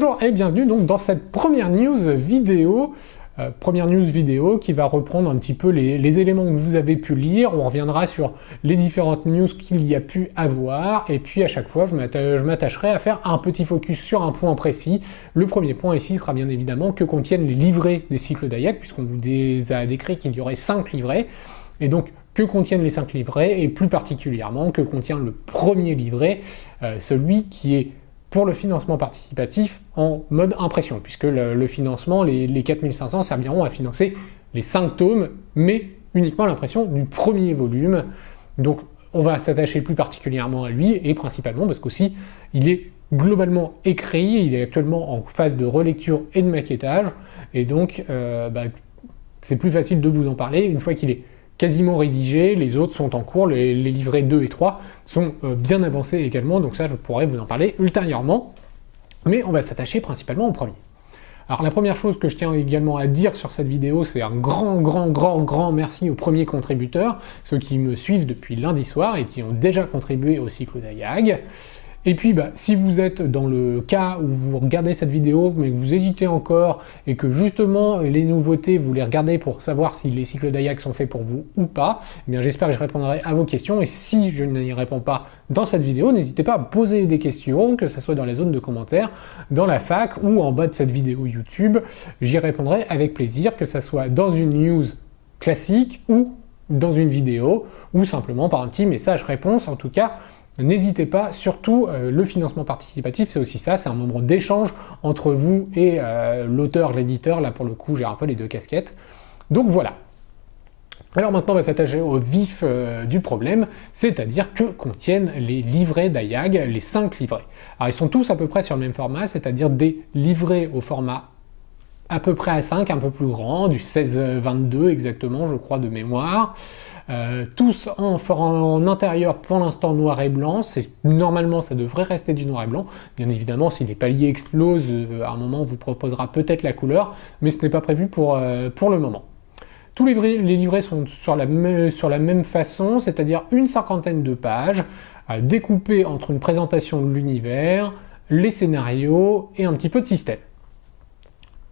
Bonjour et bienvenue donc dans cette première news vidéo qui va reprendre un petit peu les éléments que vous avez pu lire. On reviendra sur les différentes news qu'il y a pu avoir, et puis à chaque fois je m'attacherai à faire un petit focus sur un point précis. Le premier point ici sera bien évidemment que contiennent les livrets des cycles d'Hayek, puisqu'on vous a décrit qu'il y aurait 5 livrets, et donc que contiennent les 5 livrets, et plus particulièrement que contient le premier livret, celui qui est pour le financement participatif en mode impression, puisque le financement, les 4500 serviront à financer les 5 tomes, mais uniquement l'impression du premier volume. Donc on va s'attacher plus particulièrement à lui, et principalement parce qu'aussi il est globalement écrit, il est actuellement en phase de relecture et de maquettage, et donc c'est plus facile de vous en parler une fois qu'il est quasiment rédigé. Les autres sont en cours, les livrets 2 et 3 sont bien avancés également, donc ça je pourrais vous en parler ultérieurement, mais on va s'attacher principalement au premier. Alors la première chose que je tiens également à dire sur cette vidéo, c'est un grand merci aux premiers contributeurs, ceux qui me suivent depuis lundi soir et qui ont déjà contribué au cycle d'Ayag. Et puis si vous êtes dans le cas où vous regardez cette vidéo mais que vous hésitez encore et que justement les nouveautés vous les regardez pour savoir si les cycles d'Ayag sont faits pour vous ou pas, eh bien j'espère que je répondrai à vos questions, et si je n'y réponds pas dans cette vidéo, n'hésitez pas à poser des questions, que ce soit dans la zone de commentaires, dans la fac ou en bas de cette vidéo YouTube. J'y répondrai avec plaisir, que ce soit dans une news classique ou dans une vidéo, ou simplement par un petit message réponse. En tout cas, n'hésitez pas, surtout le financement participatif, c'est aussi ça, c'est un moment d'échange entre vous et l'auteur, l'éditeur. Là pour le coup j'ai un peu les deux casquettes. Donc voilà. Alors maintenant on va s'attacher au vif du problème, c'est-à-dire que contiennent les livrets d'Ayag, les 5 livrets. Alors ils sont tous à peu près sur le même format, c'est-à-dire des livrets au format à peu près A5, un peu plus grand, du 16-22 exactement, je crois, de mémoire. Tous en intérieur pour l'instant noir et blanc, normalement ça devrait rester du noir et blanc. Bien évidemment, si les paliers explosent, à un moment on vous proposera peut-être la couleur, mais ce n'est pas prévu pour le moment. Tous les livrets sont sur la même façon, c'est-à-dire une 50aine de pages, découpées entre une présentation de l'univers, les scénarios et un petit peu de système.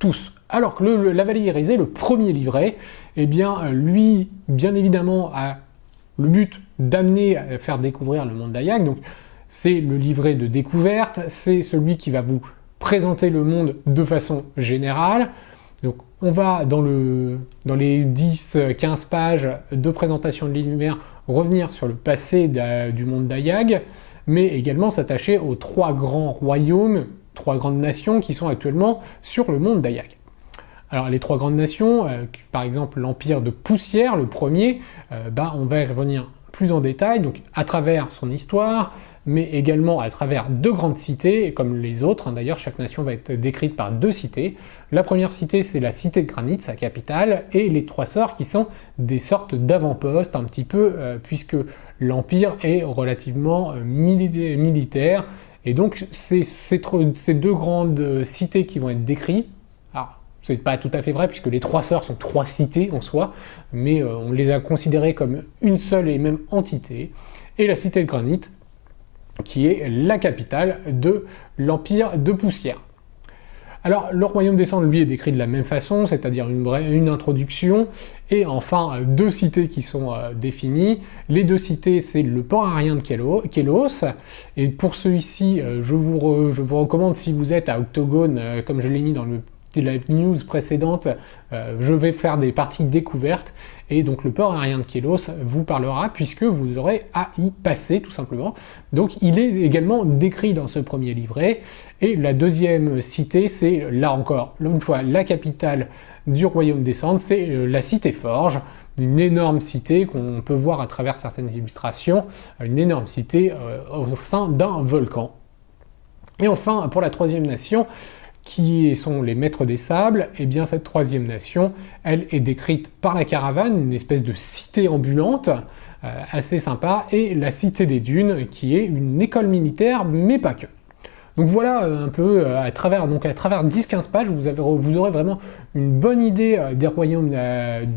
Tous. Alors que la Vallée Irisée, le premier livret, eh bien lui, bien évidemment, a le but d'amener à faire découvrir le monde d'Ayag. Donc c'est le livret de découverte, c'est celui qui va vous présenter le monde de façon générale. Donc on va dans les 10-15 pages de présentation de l'univers revenir sur le passé du monde d'Ayag, mais également s'attacher aux 3 grands royaumes, 3 grandes nations qui sont actuellement sur le monde d'Ayag. Alors les 3 grandes nations, par exemple l'Empire de Poussière, le premier, on va y revenir plus en détail, donc à travers son histoire, mais également à travers 2 grandes cités, comme les autres, d'ailleurs chaque nation va être décrite par 2 cités. La première cité, c'est la cité de Granit, sa capitale, et les 3 sœurs qui sont des sortes d'avant-postes un petit peu, puisque l'Empire est relativement militaire, et donc ces 2 grandes cités qui vont être décrites. Alors c'est pas tout à fait vrai puisque les 3 sœurs sont 3 cités en soi, mais on les a considérées comme une seule et même entité, et la cité de Granit qui est la capitale de l'Empire de Poussière. Alors le royaume des cendres, lui, est décrit de la même façon, c'est-à-dire une introduction, et enfin 2 cités qui sont définies. Les 2 cités, c'est le port aérien de Kélos, et pour celui-ci, je vous recommande, si vous êtes à Octogone, comme je l'ai mis dans la news précédente, je vais faire des parties découvertes, et donc le port aérien de Kélos vous parlera, puisque vous aurez à y passer tout simplement. Donc il est également décrit dans ce premier livret, et la deuxième cité, c'est là encore, une fois, la capitale du royaume des cendres, c'est la cité Forge, une énorme cité qu'on peut voir à travers certaines illustrations, une énorme cité au sein d'un volcan. Et enfin, pour la 3e nation, qui sont les maîtres des sables, et bien cette 3e nation, elle est décrite par la caravane, une espèce de cité ambulante, assez sympa, et la cité des dunes, qui est une école militaire, mais pas que. Donc voilà un peu, à travers 10-15 pages, vous aurez vraiment une bonne idée des royaumes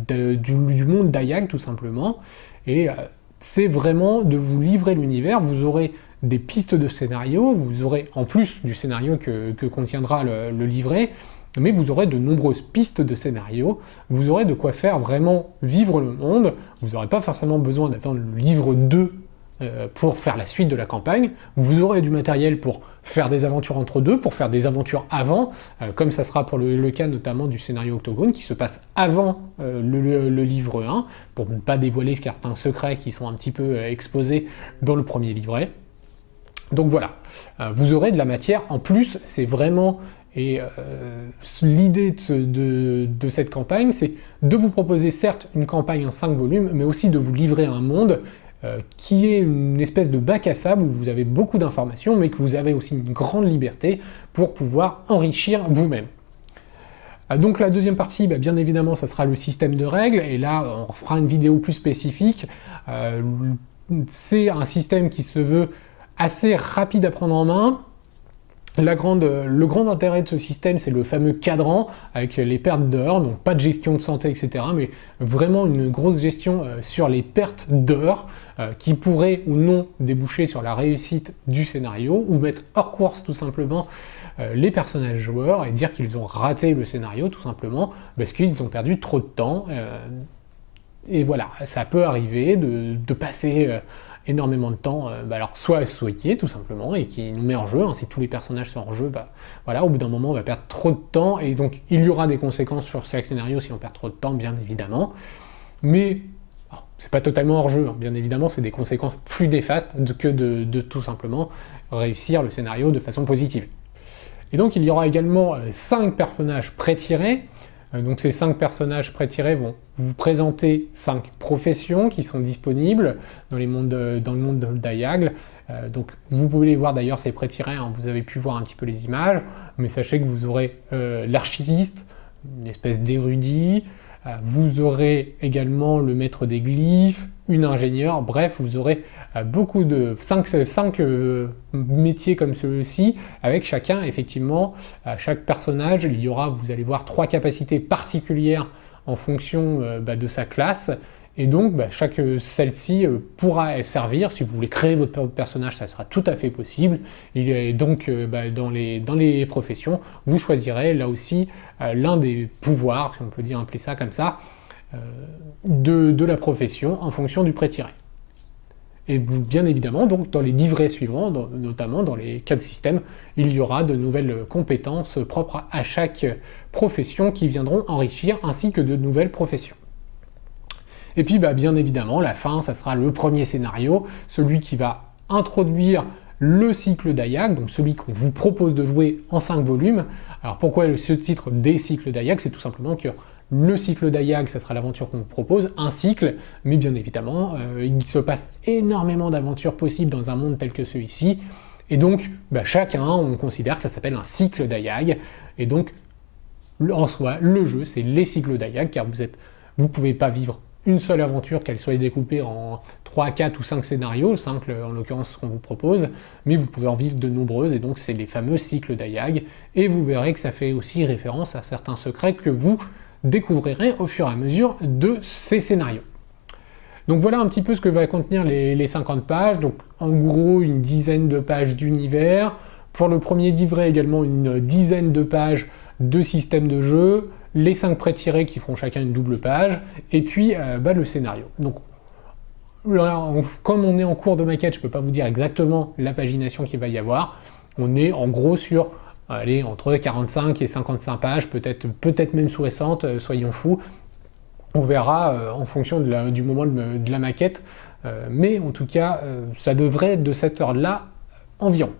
du monde d'Ayag, tout simplement, et c'est vraiment de vous livrer l'univers. Vous aurez des pistes de scénario, vous aurez, en plus du scénario que contiendra le livret, mais vous aurez de nombreuses pistes de scénario, vous aurez de quoi faire vraiment vivre le monde, vous n'aurez pas forcément besoin d'attendre le livre 2 pour faire la suite de la campagne, vous aurez du matériel pour faire des aventures entre deux, pour faire des aventures avant, comme ça sera pour le cas notamment du scénario Octogone, qui se passe avant le livre 1, pour ne pas dévoiler certains secrets qui sont un petit peu exposés dans le premier livret. Donc voilà, vous aurez de la matière en plus, c'est vraiment... Et l'idée de cette campagne, c'est de vous proposer certes une campagne en 5 volumes, mais aussi de vous livrer un monde qui est une espèce de bac à sable où vous avez beaucoup d'informations, mais que vous avez aussi une grande liberté pour pouvoir enrichir vous-même. Donc la deuxième partie, bien évidemment, ça sera le système de règles, et là, on fera une vidéo plus spécifique. C'est un système qui se veut assez rapide à prendre en main. Le grand intérêt de ce système, c'est le fameux cadran avec les pertes d'heures, donc pas de gestion de santé, etc., mais vraiment une grosse gestion sur les pertes d'heures qui pourraient ou non déboucher sur la réussite du scénario, ou mettre hors course tout simplement les personnages joueurs et dire qu'ils ont raté le scénario tout simplement parce qu'ils ont perdu trop de temps. Et voilà, ça peut arriver de passer... énormément de temps, alors soit à souhaiter tout simplement, et qui nous met en jeu, si tous les personnages sont en jeu, voilà, au bout d'un moment on va perdre trop de temps, et donc il y aura des conséquences sur chaque scénario si on perd trop de temps, bien évidemment, mais c'est pas totalement hors jeu, bien évidemment, c'est des conséquences plus néfastes que de tout simplement réussir le scénario de façon positive. Et donc il y aura également 5 personnages pré-tirés. Donc ces 5 personnages pré-tirés vont vous présenter 5 professions qui sont disponibles dans le monde de Daigle. Donc vous pouvez les voir d'ailleurs, ces pré-tirés, vous avez pu voir un petit peu les images, mais sachez que vous aurez l'archiviste, une espèce d'érudit, vous aurez également le maître des glyphes, une ingénieure, bref, vous aurez beaucoup de 5 métiers comme ceux-ci, avec chacun, effectivement, chaque personnage, il y aura, vous allez voir, 3 capacités particulières en fonction de sa classe, et donc chaque celle-ci pourra servir, si vous voulez créer votre personnage, ça sera tout à fait possible, et donc dans les professions, vous choisirez là aussi l'un des pouvoirs, si on peut dire appeler ça comme ça, de la profession en fonction du pré-tiré. Et bien évidemment, donc dans les livrets suivants, notamment dans les 4 systèmes, il y aura de nouvelles compétences propres à chaque profession qui viendront enrichir, ainsi que de nouvelles professions. Et puis bien évidemment, la fin, ça sera le premier scénario, celui qui va introduire le cycle d'Ayag, donc celui qu'on vous propose de jouer en 5 volumes. Alors pourquoi ce titre des cycles d'Ayag? C'est tout simplement que le cycle d'Ayag, ça sera l'aventure qu'on vous propose, un cycle, mais bien évidemment, il se passe énormément d'aventures possibles dans un monde tel que celui-ci, et donc chacun, on considère que ça s'appelle un cycle d'Ayag, et donc en soi, le jeu, c'est les cycles d'Ayag, car vous pouvez pas vivre une seule aventure, qu'elle soit découpée en 3, 4 ou 5 scénarios, 5 en l'occurrence ce qu'on vous propose, mais vous pouvez en vivre de nombreuses, et donc c'est les fameux cycles d'Ayag, et vous verrez que ça fait aussi référence à certains secrets que vous découvrirez au fur et à mesure de ces scénarios. Donc voilà un petit peu ce que va contenir les 50 pages, donc en gros une dizaine de pages d'univers, pour le premier livret également une dizaine de pages de système de jeu, les 5 pré-tirés qui feront chacun une double page, et puis le scénario. Donc comme on est en cours de maquette, je ne peux pas vous dire exactement la pagination qu'il va y avoir, on est en gros sur entre 45 et 55 pages, peut-être même 60, soyons fous. On verra en fonction du moment de la maquette, mais en tout cas, ça devrait être de cette heure-là environ.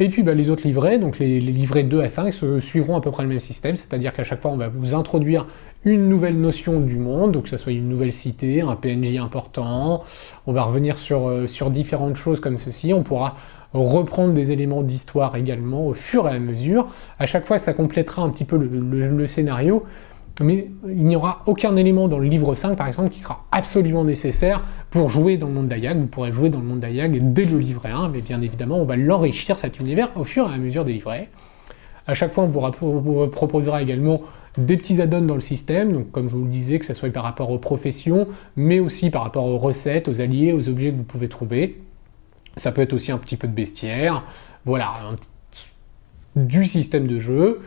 Et puis les autres livrets, donc les livrets 2 à 5, suivront à peu près le même système, c'est-à-dire qu'à chaque fois on va vous introduire une nouvelle notion du monde, donc que ce soit une nouvelle cité, un PNJ important, on va revenir sur différentes choses comme ceci, on pourra reprendre des éléments d'histoire également au fur et à mesure, à chaque fois ça complétera un petit peu le scénario, mais il n'y aura aucun élément dans le livre 5 par exemple qui sera absolument nécessaire pour jouer dans le monde d'Ayag. Vous pourrez jouer dans le monde d'Ayag dès le livret 1, mais bien évidemment on va l'enrichir cet univers au fur et à mesure des livrets. À chaque fois on vous proposera également des petits add-ons dans le système, donc comme je vous le disais, que ce soit par rapport aux professions, mais aussi par rapport aux recettes, aux alliés, aux objets que vous pouvez trouver. Ça peut être aussi un petit peu de bestiaire, voilà, du système de jeu.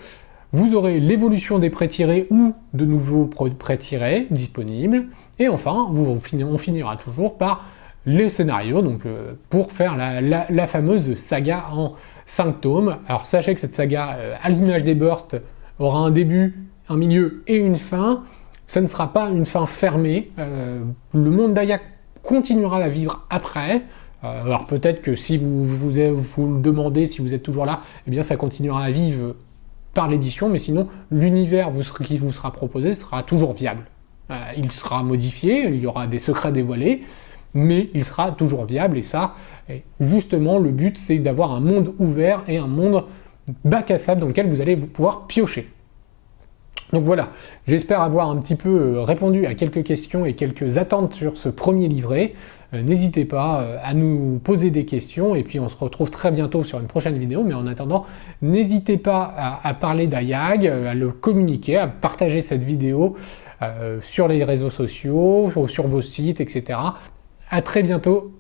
Vous aurez l'évolution des prêts tirés ou de nouveaux prêts tirés disponibles. Et enfin, on finira toujours par le scénario, donc pour faire la fameuse saga en 5 tomes. Alors sachez que cette saga, à l'image des bursts, aura un début, un milieu et une fin. Ça ne sera pas une fin fermée. Le monde d'Aya continuera à vivre après. Alors peut-être que si vous le demandez, si vous êtes toujours là, eh bien ça continuera à vivre par l'édition, mais sinon l'univers qui vous sera proposé sera toujours viable. Il sera modifié, il y aura des secrets dévoilés, mais il sera toujours viable, et ça, justement, le but c'est d'avoir un monde ouvert et un monde bac à sable dans lequel vous allez pouvoir piocher. Donc voilà, j'espère avoir un petit peu répondu à quelques questions et quelques attentes sur ce premier livret. N'hésitez pas à nous poser des questions, et puis on se retrouve très bientôt sur une prochaine vidéo, mais en attendant, n'hésitez pas à parler d'Ayag, à le communiquer, à partager cette vidéo sur les réseaux sociaux, sur vos sites, etc. À très bientôt.